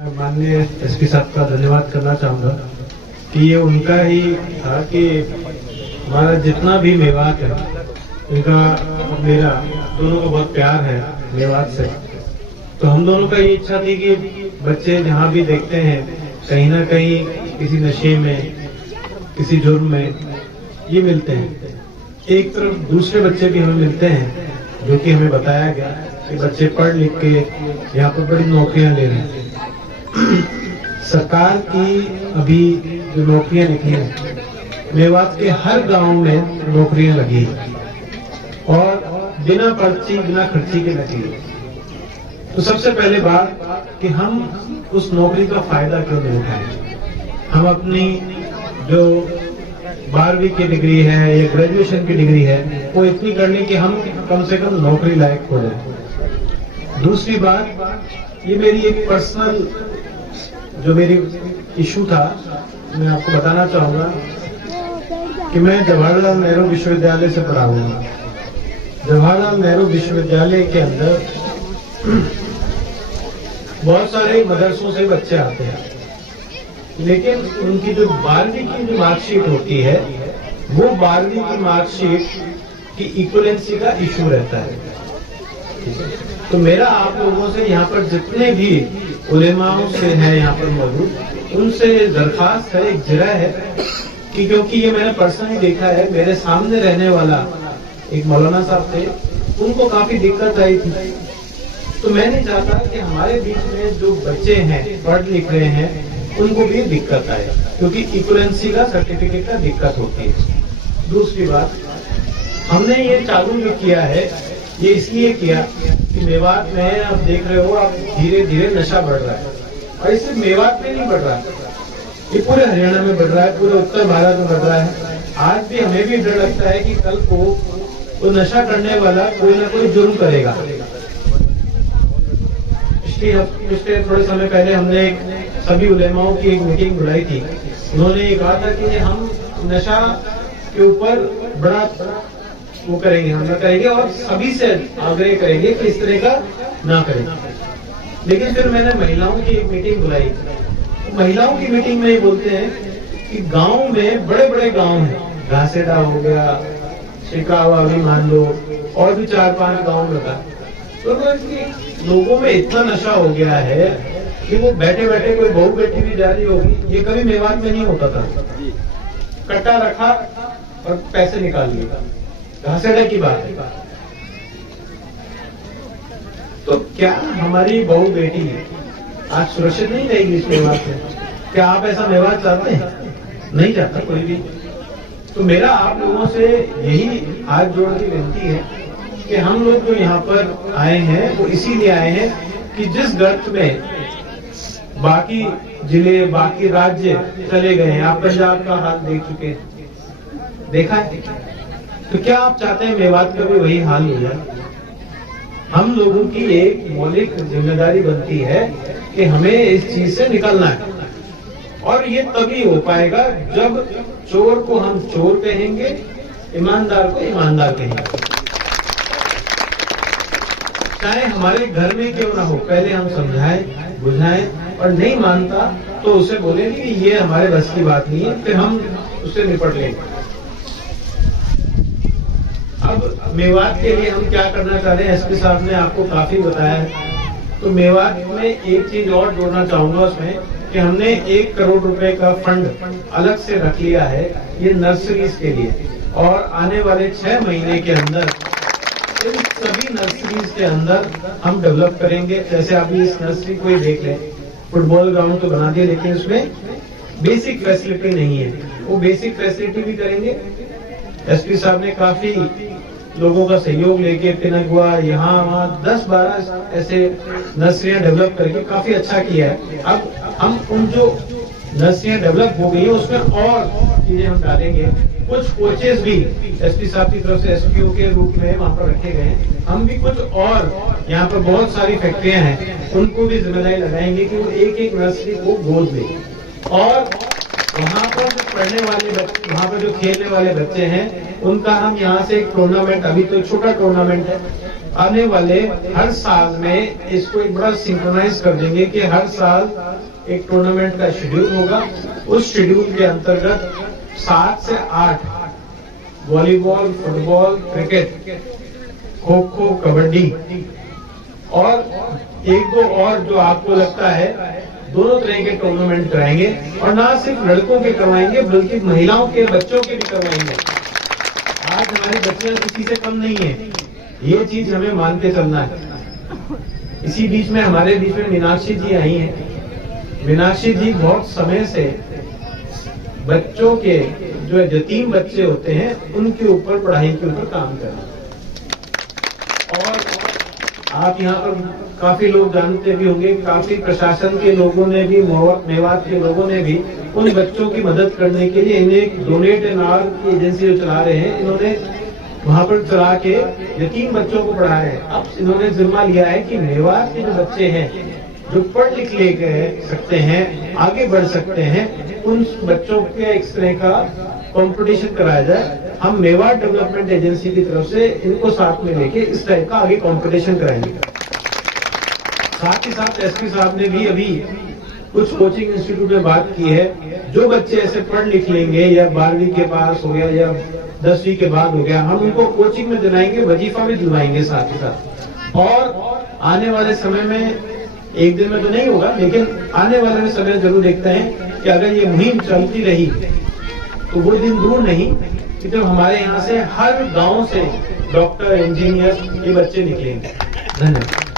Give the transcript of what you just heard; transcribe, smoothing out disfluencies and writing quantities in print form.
माननीय एसपी साहब का धन्यवाद करना चाहूंगा कि ये उनका ही था कि हमारा जितना भी मेवात है उनका और मेरा दोनों को बहुत प्यार है मेवात से। तो हम दोनों का ये इच्छा थी कि बच्चे जहाँ भी देखते हैं कहीं ना कहीं किसी नशे में किसी जुर्म में ये मिलते हैं। एक तरफ दूसरे बच्चे भी हमें मिलते हैं जो कि हमें बताया गया कि बच्चे पढ़ लिख के यहाँ पर बड़ी नौकरियां ले रहे हैं। सरकार की अभी जो नौकरियां निकली हैं मेवात के हर गांव में नौकरियां लगी और बिना पर्ची बिना खर्ची के लगी। तो सबसे पहले बात कि हम उस नौकरी का फायदा क्यों नहीं उठाएं। हम अपनी जो 12वीं की डिग्री है या ग्रेजुएशन की डिग्री है वो इतनी कर लें कि हम कम से कम नौकरी लायक हो जाए। दूसरी बात, ये मेरी एक पर्सनल जो मेरी इशू था मैं आपको बताना चाहूंगा कि मैं जवाहरलाल नेहरू विश्वविद्यालय से पढ़ा हूँ। जवाहरलाल नेहरू विश्वविद्यालय के अंदर बहुत सारे मदरसों से बच्चे आते हैं, लेकिन उनकी जो 12वीं की जो मार्कशीट होती है वो 12वीं की मार्कशीट की इक्वलेंसी का इशू रहता है। तो मेरा आप लोगों से यहाँ पर जितने भी उलेमाओं से है यहाँ पर मौजूद उनसे दरखास्त है, एक जिरा है कि क्योंकि ये मैंने पर्सनली देखा है, मेरे सामने रहने वाला एक मौलाना साहब थे, उनको काफी दिक्कत आई थी। तो मैं नहीं चाहता कि हमारे बीच में जो बच्चे हैं पढ़ लिख रहे हैं उनको भी दिक्कत आए, क्योंकि इक्वलेंसी का सर्टिफिकेट का दिक्कत होती है। दूसरी बात, हमने ये चालू जो किया है ये इसलिए किया कि मेवात में आप देख रहे हो आप धीरे धीरे नशा बढ़ रहा है, और इससे मेवात में नहीं बढ़ रहा है, ये पूरे हरियाणा में बढ़ रहा है, पूरे उत्तर भारत में बढ़ रहा है। आज भी हमें भी डर लगता है कि कल को वो नशा करने वाला कोई ना कोई जुर्म करेगा। पिछले थोड़े समय पहले हमने एक सभी उलेमाओं की एक मीटिंग बुलाई थी। उन्होंने ये कहा था कि हम नशा के ऊपर बड़ा वो करेंगे, हमला करेंगे और सभी से आग्रह करेंगे कि इस तरह का ना करें। लेकिन फिर मैंने महिलाओं की एक मीटिंग बुलाई। महिलाओं की मीटिंग में ये बोलते हैं कि गांव में बड़े बड़े गांव हैं, घासेडा हो गया, शिकावा भी मान लो, और भी 4-5 गांव लगा, तो लोगों में इतना नशा हो गया है कि वो बैठे बैठे कोई बहू बेटी भी जा रही होगी। ये कभी मेवात में नहीं होता था। कट्टा रखा और पैसे निकाल लिए, घासेडा की बात है। तो क्या हमारी बहू बेटी आज सुरक्षित नहीं रहेगी इस मेवात में? क्या आप ऐसा मेवात चाहते हैं? नहीं चाहता कोई भी। तो मेरा आप लोगों से यही हाथ जोड़ की विनती है कि हम लोग जो यहाँ पर आए हैं वो इसीलिए आए हैं कि जिस गर्त में बाकी जिले बाकी राज्य चले गए हैं, आप पंजाब का हाल देख चुके हैं, देखा है, तो क्या आप चाहते हैं मेवात का भी वही हाल हो जाए? हम लोगों की एक मौलिक जिम्मेदारी बनती है कि हमें इस चीज से निकलना है, और ये तभी हो पाएगा जब चोर को हम चोर कहेंगे, ईमानदार को ईमानदार कहेंगे। चाहे हमारे घर में क्यों ना हो, पहले हम समझाएं बुझाएं, और नहीं मानता तो उसे बोलेंगे कि ये हमारे बस की बात नहीं है, फिर हम उससे निपट लेंगे। अब मेवात के लिए हम क्या करना चाह रहे हैं, एसपी साहब ने आपको काफी बताया है। तो मेवात में एक चीज और जोड़ना चाहूंगा उसमें कि हमने 1 करोड़ रुपए का फंड अलग से रख लिया है ये नर्सरीज के लिए, और आने वाले 6 महीने के अंदर इन सभी नर्सरीज के अंदर हम डेवलप करेंगे। जैसे अभी इस नर्सरी को ही देख लें, फुटबॉल ग्राउंड तो बना दिया, लेकिन उसमें बेसिक फैसिलिटी नहीं है, वो बेसिक फैसिलिटी भी करेंगे। एसपी साहब ने काफी लोगों का सहयोग लेके पिनगुआ यहाँ वहाँ 10-12 ऐसे नर्सरियां डेवलप करके काफी अच्छा किया है। अब हम उन जो नर्सरियां डेवलप हो गई है उसमें और चीजें हम डालेंगे। कुछ कोचेस भी एसपी साहब की तरफ से एसपीओ के रूप में वहाँ पर रखे गए हैं। हम भी कुछ और यहाँ पर बहुत सारी फैक्ट्रियां हैं उनको भी जिम्मेदारी लगाएंगे कि वो एक एक नर्सरी को गोद ले, और वहाँ पर जो पढ़ने वाले बच्चे, वहाँ पर जो खेलने वाले बच्चे हैं उनका हम यहाँ से एक टूर्नामेंट, अभी तो एक छोटा टूर्नामेंट है, आने वाले हर साल में इसको एक बड़ा सिंक्रोनाइज कर देंगे कि हर साल एक टूर्नामेंट का शेड्यूल होगा। उस शेड्यूल के अंतर्गत 7 से 8 volleyball, football, cricket, kho kho, kabaddi और एक दो और जो आपको लगता है दोनों तरह के टूर्नामेंट कराएंगे। और ना सिर्फ लड़कों के करवाएंगे बल्कि महिलाओं के, बच्चों के भी करवाएंगे। आज हमारी बच्चियां किसी से कम नहीं है, ये चीज हमें मान के चलना है। इसी बीच में हमारे बीच में मीनाक्षी जी आई हैं। मीनाक्षी जी बहुत समय से बच्चों के जो यतीम बच्चे होते हैं उनके ऊपर, पढ़ाई के ऊपर काम कर रहे हैं। और आप यहाँ पर काफी लोग जानते भी होंगे, काफी प्रशासन के लोगों ने भी, मेवात के लोगों ने भी उन बच्चों की मदद करने के लिए इन्हें एक डोनेट एन आवर की एजेंसी जो चला रहे हैं, इन्होंने वहां पर चला के यतीम बच्चों को पढ़ाया है। अब इन्होंने जिम्मा लिया है कि मेवात के जो बच्चे हैं जो पढ़ लिख ले सकते हैं, आगे बढ़ सकते हैं, उन बच्चों के इस तरह का कंपटीशन कराया जाए। हम मेवात डेवलपमेंट एजेंसी की तरफ से इनको साथ में लेके इस टाइप का आगे कंपटीशन कराएंगे। साथ ही साथ एसपी साहब ने भी अभी कुछ कोचिंग इंस्टीट्यूट में बात की है। जो बच्चे ऐसे पढ़ लिख लेंगे या 12वीं के पास हो गया या 10वीं के बाद हो गया, हम उनको कोचिंग में दिलाएंगे, वजीफा भी दिलवाएंगे साथ ही साथ। और आने वाले समय में, एक दिन में तो नहीं होगा, लेकिन आने वाले समय जरूर देखते हैं कि अगर ये मुहिम चलती रही तो वो दिन दूर नहीं कि जब हमारे यहाँ से हर गांव से डॉक्टर, इंजीनियर, ये बच्चे निकलेंगे। धन्यवाद।